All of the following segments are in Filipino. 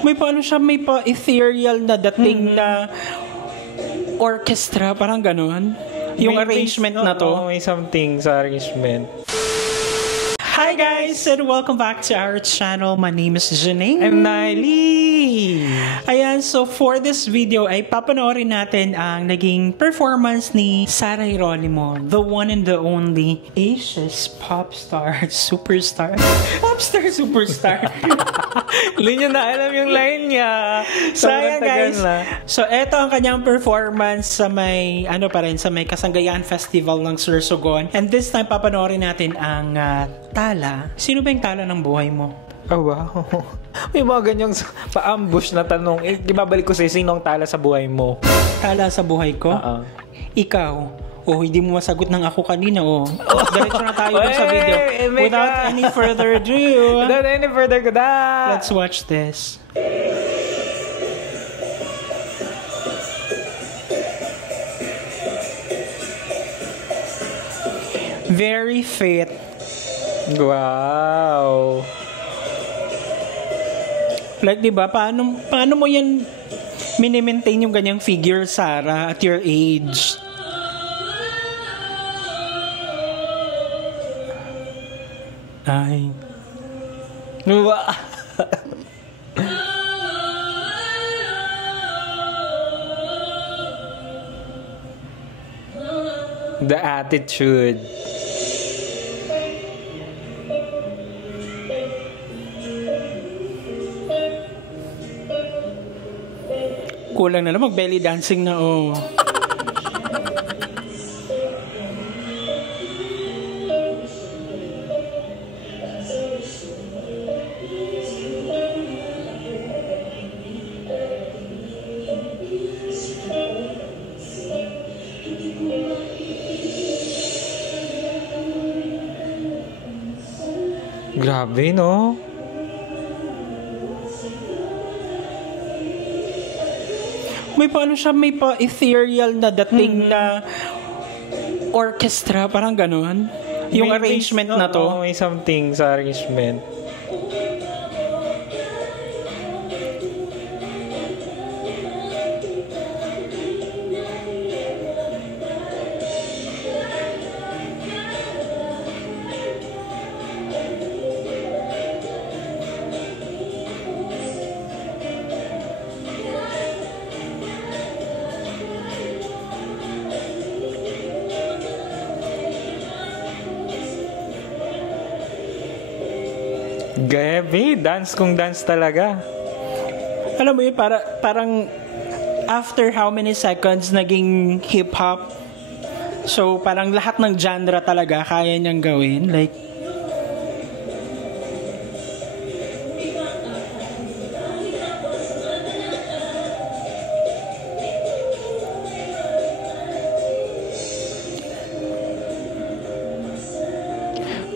May paano siya, may pa-ethereal na dating na orchestra, parang ganun. Yung arrangement na to. May something sa arrangement. Hi guys, and welcome back to our channel. My name is Janine. I'm Naili. Ayan, so for this video ay papanoorin natin ang naging performance ni Sarah Geronimo, the one and the only Asia's popstar, superstar. Popstar, superstar. Hindi nyo na alam yung line niya. So ayan guys, so eto ang kanyang performance sa may, sa may Kasangayan Festival ng Sorsogon. And this time papanoorin natin ang tala. Sino ba yung tala ng buhay mo? Oh wow. May mga ganyang pa-ambush na tanong. Ibabalik ko sa'yo, sino ang tala sa buhay mo? Tala sa buhay ko? Ikaw. Hindi mo masagot ng ako kanina. Diretso na tayo sa video. Without any further ado. Let's watch this. Very fit. Wow. Like, diba, paano mo yan mini-maintain yung ganyang figure, Sarah, at your age? Ay. The attitude. Kulang na lang mag-belly dancing na, Grabe, no? May paano siya, may pa-ethereal na dating na orchestra, parang ganun. Yung arrangement na to. May something sa arrangement. Gabi, dance kung dance talaga. Alam mo yun, parang after how many seconds naging hip-hop. So, parang lahat ng genre talaga kaya niyang gawin. Like,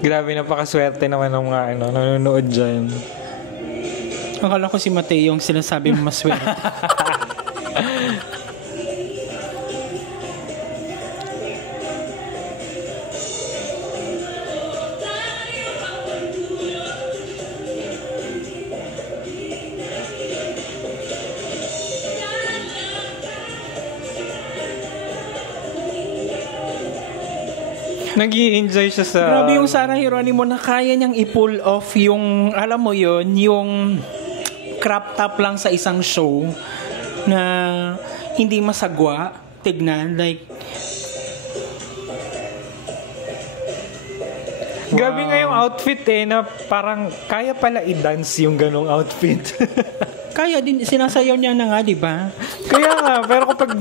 Grabe, napakaswerte naman ng mga nanonood dyan. akala ko si Mateo yung sinasabi mo maswerte. Nag-i-enjoy siya sa... Grabe yung Sarah Geronimo na kaya niyang i-pull off yung, alam mo yun, yung crop top lang sa isang show na hindi masagwa, tignan, like... Wow. Grabe nga yung outfit na parang kaya pala i-dance yung ganong outfit. Kaya din, sinasayaw niya na nga, di ba? Kaya nga, pero kapag...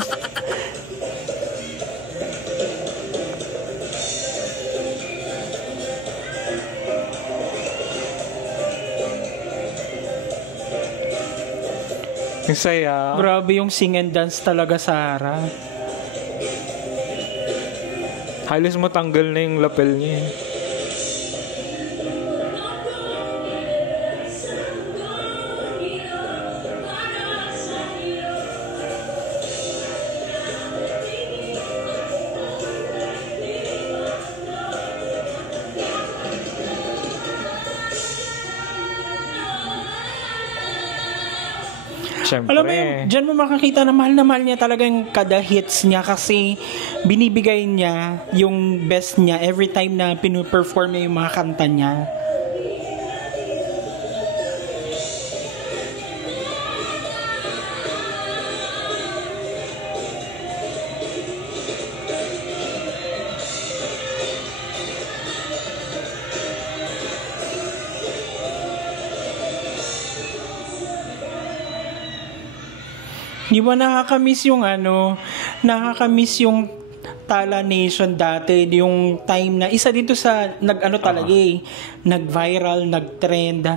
Ang saya. Grabe yung sing and dance talaga, Sarah. Halos matanggal na yung lapel niya. Siyempre. Alam mo yun, dyan mo makakita na mahal niya talaga yung kada hits niya kasi binibigay niya yung best niya every time na pinuperform niya yung mga kanta niya. Di ba nakakamiss yung nakakamiss yung Tala Nation dati, yung time na isa dito sa nag-viral, nag-trend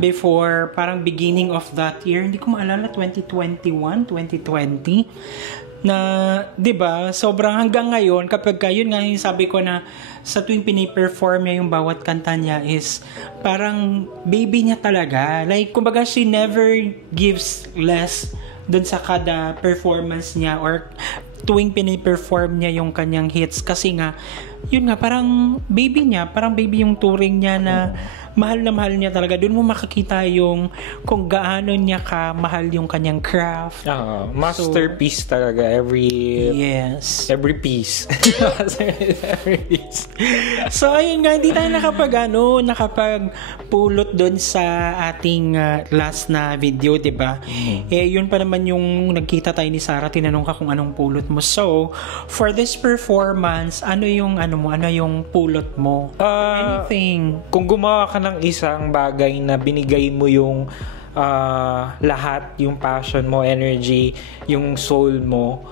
before parang beginning of that year, hindi ko maalala 2021, 2020 na 'di ba? Sobrang hanggang ngayon kapag yun nga yung sabi ko na sa tuwing pini-perform niya yung bawat kanta niya is parang baby niya talaga. Like kumbaga she never gives less dun sa kada performance niya or tuwing pini-perform niya yung kanyang hits kasi nga yun nga parang baby yung touring niya na mahal na mahal niya talaga. Doon mo makikita yung kung gaano niya kamahal yung kanyang craft. Masterpiece talaga every piece. Every piece. So ayun nga, hindi tayo nakapagpulot doon sa ating last na video, 'di ba? Yun pa naman yung nagkita tayo ni Sarah, tinanong ka kung anong pulot mo. So, for this performance, ano yung pulot mo? Anything. Kung gumawa ka ng isang bagay na binigay mo yung lahat, yung passion mo, energy, yung soul mo,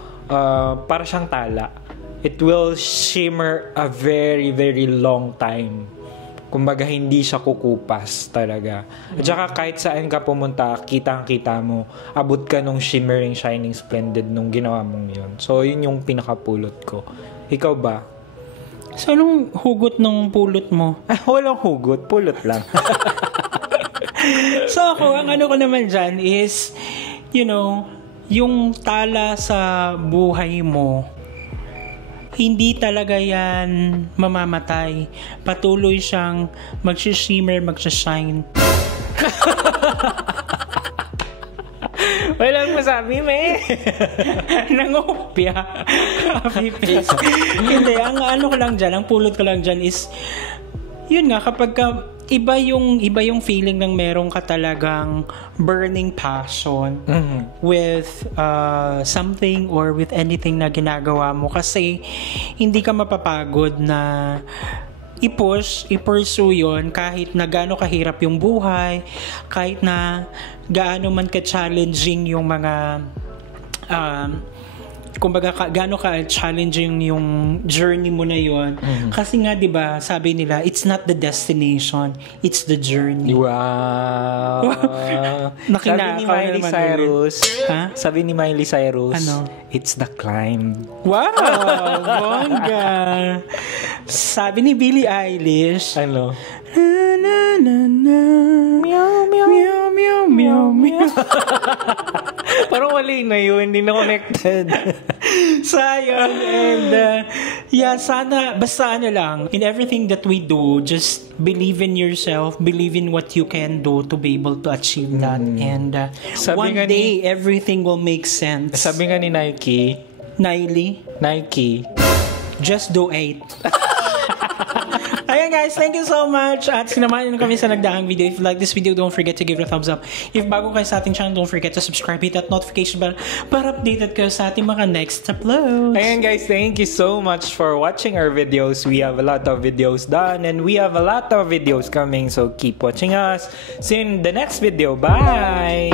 para siyang tala. It will shimmer a very, very long time. Kumbaga, hindi siya kukupas talaga. At saka kahit saan ka pumunta, kitang-kita mo, abot ka nung shimmering, shining, splendid nung ginawa mong yun. So, yun yung pinakapulot ko. Ikaw ba? So, anong hugot ng pulot mo? Walang hugot, pulot lang. So, ako, ang ko naman dyan is, yung tala sa buhay mo, hindi talaga yan mamamatay. Patuloy siyang mag-shimmer, mag-shine. Walang masabi, me. Nangopya. Copy paste. Hindi, ang pulot ko lang dyan is, yun nga, kapag iba yung feeling ng meron ka talagang burning passion with something or with anything na ginagawa mo kasi hindi ka mapapagod na i-pursue yun kahit na gaano kahirap yung buhay, kahit na gaano man ka-challenging yung mga kumbaga gaano ka-challenging yung journey mo na yun. Kasi nga 'di ba, sabi nila, it's not the destination, it's the journey. Wow. Sabi ni Miley Cyrus, sabi ni Miley Cyrus, it's the climb. Wow, bongga. Sabi ni Billie Eilish, na na na na meow meow meow meow meow meow. Parang wali na yun, hindi na connected. Sayang. And sana basta lang, in everything that we do, just believe in yourself, believe in what you can do to be able to achieve that. And one day everything will make sense. Sabi nga ni Nike, just do it. Ayan guys, thank you so much at sinamahan nyo kami sa nagdaang video. If you like this video, don't forget to give it a thumbs up. If bago kayo sa ating channel, don't forget to subscribe, hit that notification bell para updated kayo sa ating mga next uploads. Ayan guys, thank you so much for watching our videos. We have a lot of videos done and we have a lot of videos coming, so keep watching us. See you in the next video. Bye!